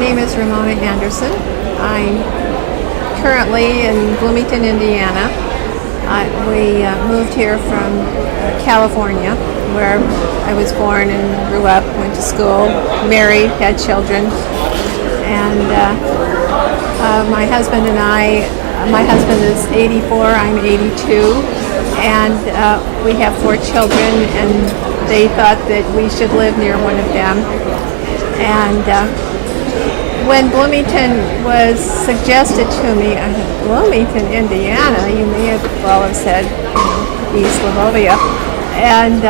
name is Ramona Anderson. I'm currently in Bloomington, Indiana. We moved here from California, where I was born and grew up, went to school, married, had children. And my husband and my husband is 84, I'm 82, and we have 4 children, and they thought that we should live near one of them. And when Bloomington was suggested to me, I said, Bloomington, Indiana, you may as well have said East Slovovia. And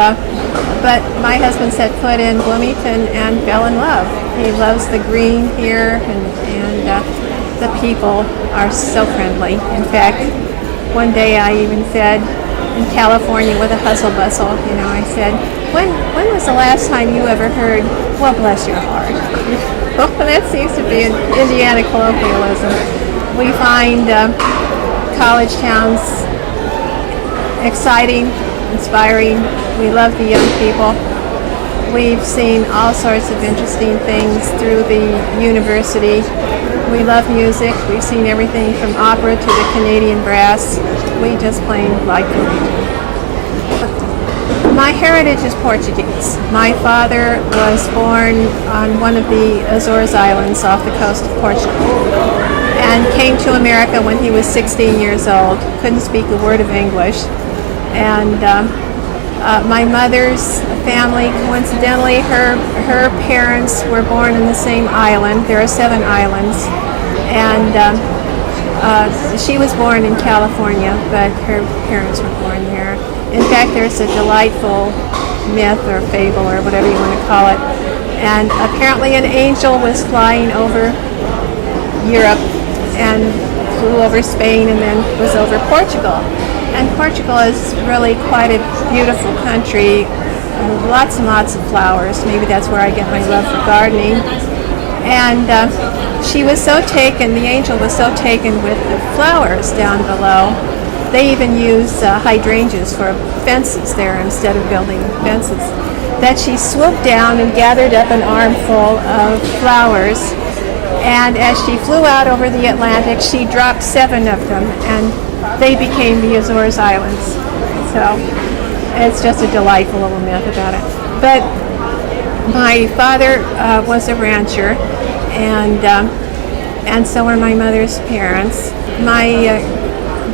but my husband set foot in Bloomington and fell in love. He loves the green here, and the people are so friendly. In fact, one day I even said, in California with a hustle bustle, I said, when was the last time you ever heard, well, bless your heart? Well, that seems to be an Indiana colloquialism. We find college towns exciting, inspiring. We love the young people. We've seen all sorts of interesting things through the university. We love music. We've seen everything from opera to the Canadian brass. We just plain like it. My heritage is Portuguese. My father was born on one of the Azores Islands off the coast of Portugal and came to America when he was 16 years old. Couldn't speak a word of English. And my mother's family, coincidentally, her parents were born in the same island. There are 7 islands. And she was born in California, but her parents were born there. In fact, there's a delightful myth or fable or whatever you want to call it. And apparently an angel was flying over Europe and flew over Spain and then was over Portugal. And Portugal is really quite a beautiful country. Lots and lots of flowers. Maybe that's where I get my love for gardening. And she was so taken, the angel was so taken with the flowers down below. They even use hydrangeas for fences there instead of building fences. That she swooped down and gathered up an armful of flowers. And as she flew out over the Atlantic, she dropped 7 of them, and they became the Azores Islands. So it's just a delightful little myth about it. But my father was a rancher, and so were my mother's parents. My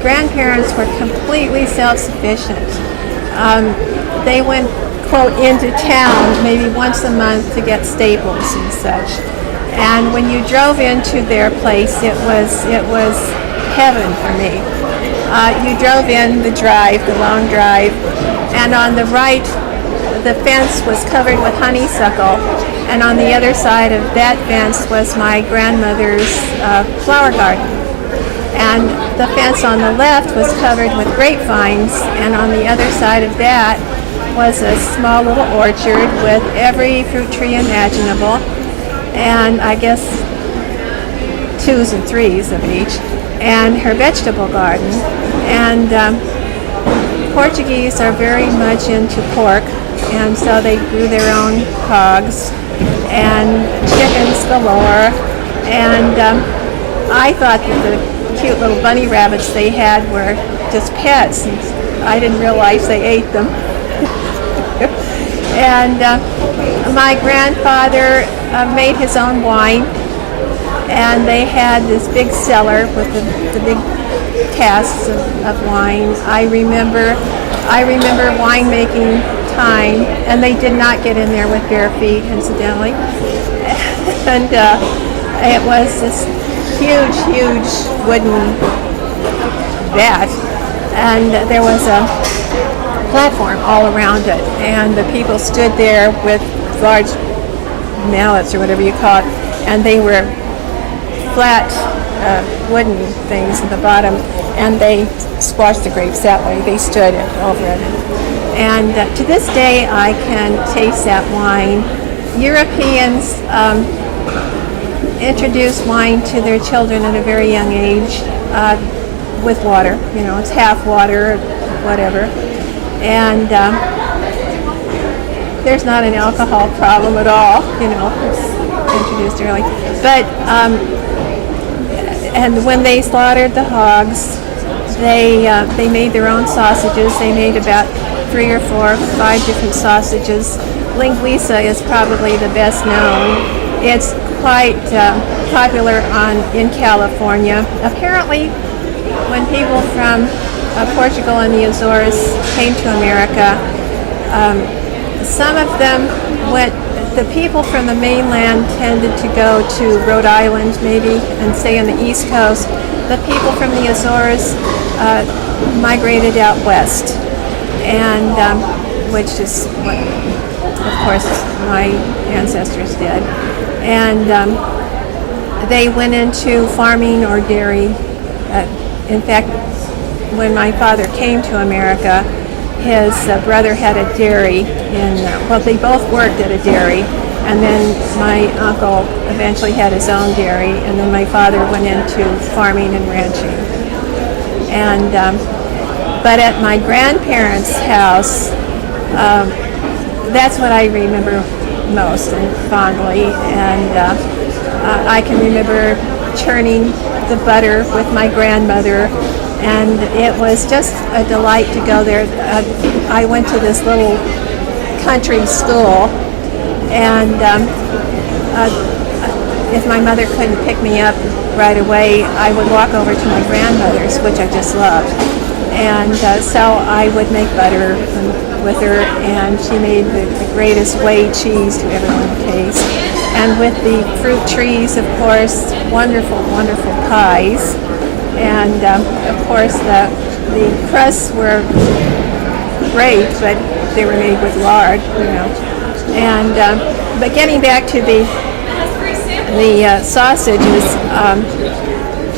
grandparents were completely self-sufficient. They went, quote, into town maybe once a month to get staples and such. And when you drove into their place, it was heaven for me. You drove in the drive, the long drive, and on the right, the fence was covered with honeysuckle, and on the other side of that fence was my grandmother's flower garden. And the fence on the left was covered with grapevines, and on the other side of that was a small little orchard with every fruit tree imaginable, and I guess 2s and 3s of each, and her vegetable garden. And Portuguese are very much into pork, and so they grew their own hogs and chickens galore. And I thought that the cute little bunny rabbits they had were just pets, and I didn't realize they ate them. And my grandfather made his own wine, and they had this big cellar with the big casks of wine. I remember winemaking time, and they did not get in there with bare feet, incidentally. And it was this huge wooden vat, and there was a platform all around it, and the people stood there with large mallets or whatever you call it, and they were flat wooden things at the bottom, and they squashed the grapes that way. They stood over it. And to this day, I can taste that wine. Europeans introduce wine to their children at a very young age with water. It's half water, whatever. And there's not an alcohol problem at all. introduced early. But and when they slaughtered the hogs, they made their own sausages. They made about 3 or 4 or 5 different sausages. Linguiça is probably the best known. It's quite popular in California. Apparently, when people from Portugal and the Azores came to America, some of them went. The people from the mainland tended to go to Rhode Island, maybe, and stay on the East Coast. The people from the Azores migrated out west, and which is what, of course, my ancestors did. And they went into farming or dairy. In fact, when my father came to America, his brother had a dairy well, they both worked at a dairy, and then my uncle eventually had his own dairy, and then my father went into farming and ranching. And but at my grandparents' house, that's what I remember most and fondly. And I can remember churning the butter with my grandmother, and it was just a delight to go there. I went to this little country school, and if my mother couldn't pick me up right away, I would walk over to my grandmother's, which I just loved. And so I would make butter with her, and she made the greatest whey cheese to ever want to taste. And with the fruit trees, of course, wonderful, wonderful pies. And of course, the crusts were great, but they were made with lard, And but getting back to the sausages,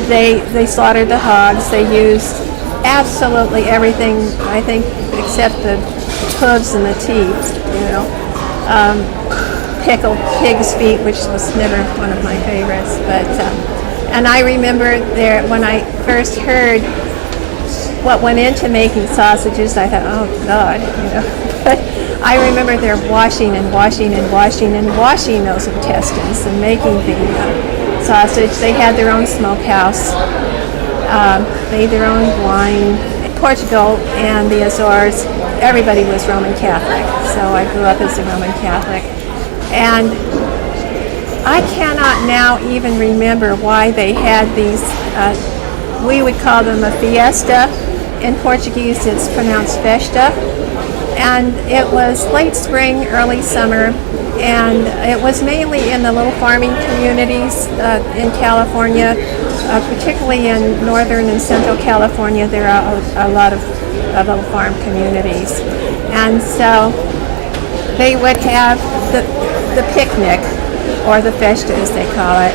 they slaughtered the hogs. They used absolutely everything, I think, except the hooves and the teeth. Pickled pig's feet, which was never one of my favorites, but. And I remember there when I first heard what went into making sausages, I thought, oh God, But I remember they're washing and washing and washing and washing those intestines and making the sausage. They had their own smokehouse, made their own wine. Portugal and the Azores, everybody was Roman Catholic, so I grew up as a Roman Catholic. And I cannot now even remember why they had these, we would call them a fiesta. In Portuguese, it's pronounced festa. And it was late spring, early summer, and it was mainly in the little farming communities in California, particularly in northern and central California. There are a lot of little farm communities. And so they would have the picnic, or the festa as they call it.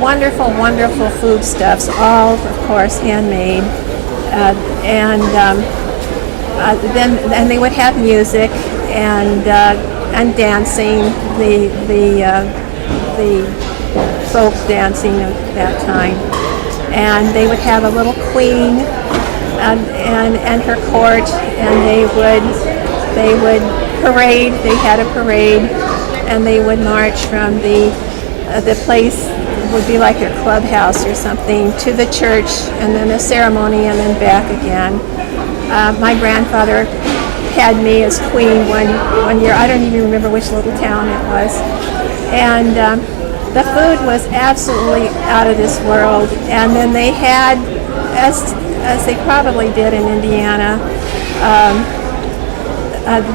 Wonderful, wonderful foodstuffs, all of course handmade, and then they would have music and dancing, the folk dancing of that time, and they would have a little queen and her court, and they would parade. They had a parade. And they would march from the place would be like their clubhouse or something to the church, and then a ceremony, and then back again. My grandfather had me as queen one year. I don't even remember which little town it was. And the food was absolutely out of this world. And then they had, as they probably did in Indiana,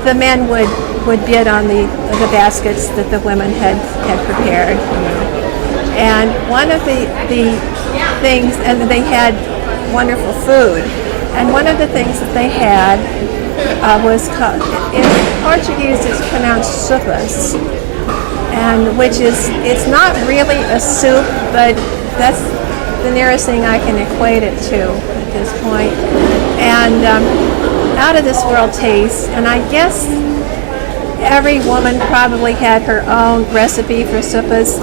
the men would bid on the baskets that the women had prepared. And one of the things, and they had wonderful food, and one of the things that they had was called, in Portuguese it's pronounced sopas, and which is, it's not really a soup, but that's the nearest thing I can equate it to at this point. And out of this world taste, and I guess every woman probably had her own recipe for sopas,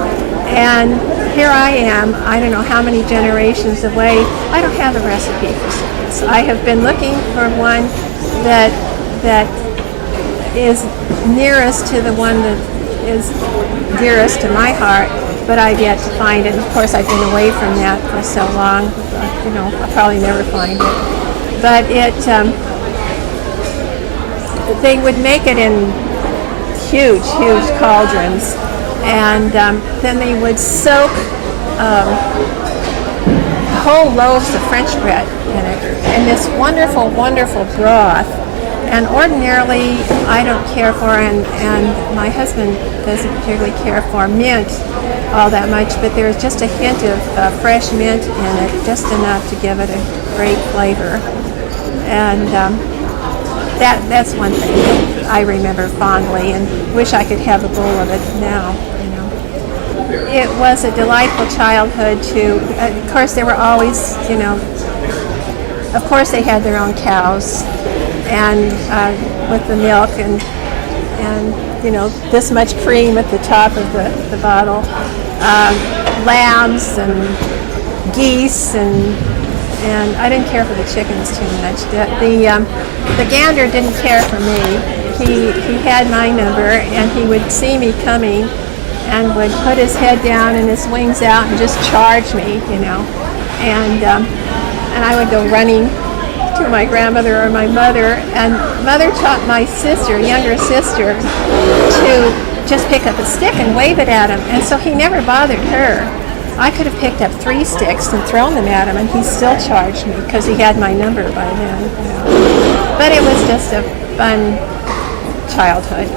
and here I am, I don't know how many generations away, I don't have a recipe for sopas. I have been looking for one that is nearest to the one is dearest to my heart, but I've yet to find it. And of course, I've been away from that for so long. I'll probably never find it. But they would make it in huge, huge cauldrons, and then they would soak whole loaves of French bread in it, and this wonderful, wonderful broth. And ordinarily, I don't care for, and my husband doesn't particularly care for mint all that much, but there's just a hint of fresh mint in it, just enough to give it a great flavor. And that's one thing that I remember fondly, and wish I could have a bowl of it now. It was a delightful childhood too. Of course, there were always, of course they had their own cows, and with the milk and this much cream at the top of the bottle, lambs and geese, and I didn't care for the chickens too much. The gander didn't care for me. He had my number, and he would see me coming and would put his head down and his wings out and just charge me, and I would go running to my grandmother or my mother, and mother taught my sister, younger sister, to just pick up a stick and wave it at him, and so he never bothered her. I could have picked up 3 sticks and thrown them at him, and he still charged me because he had my number by then. But it was just a fun childhood.